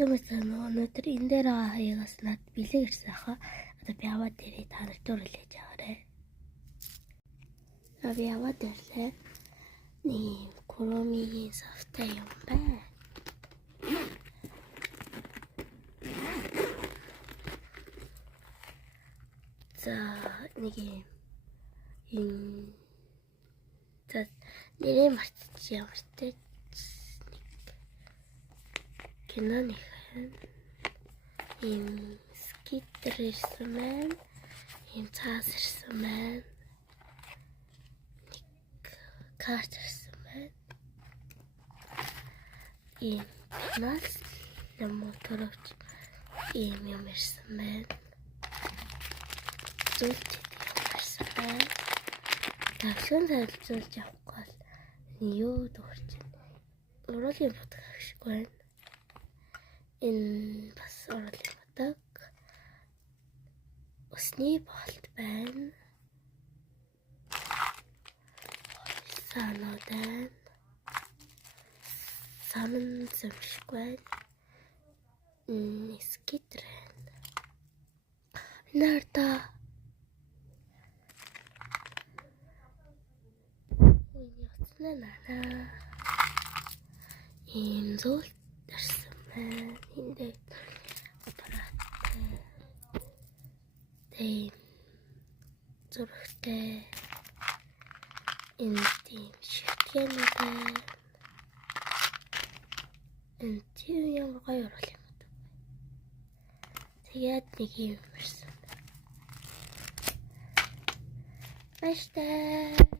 Тэмээсэн өнөөдөр энэ дээр хаягаас над бэлэг ирсэн хаа. Одоо би аваад ирээ та нарт хүлээж аваарай. Би аваад ирлээ. Ийм Chrome-ийн софттай юм байна. За нэг юм за нэрээ мартчих ямар тэ киноны ийм скитер ирсэн байна. Ийм цаас ирсэн байна. Нэг карт ирсэн байна. Ийм пенал юм төрөвч ийм юм ирсэн байна. Зүйлт ирсэн байна. Тагшин залжуулж авахгүй л юу дурч байна. Уралын бодох шиг байна. Энэ бас уралын бодог. Усны болт байна. Санууд байна. Саман зэмшиг байна. Скитер байна. Нарта. Яцна нана. Ийм зүйлт ирсэн байна. Энд аппарат. Ийм зурагтай. Энэ тийм шигтгэн байна. Энэ тийм ямар гоё урал юм бэ? Тэгээд нэг юм ирсэн. Баштай.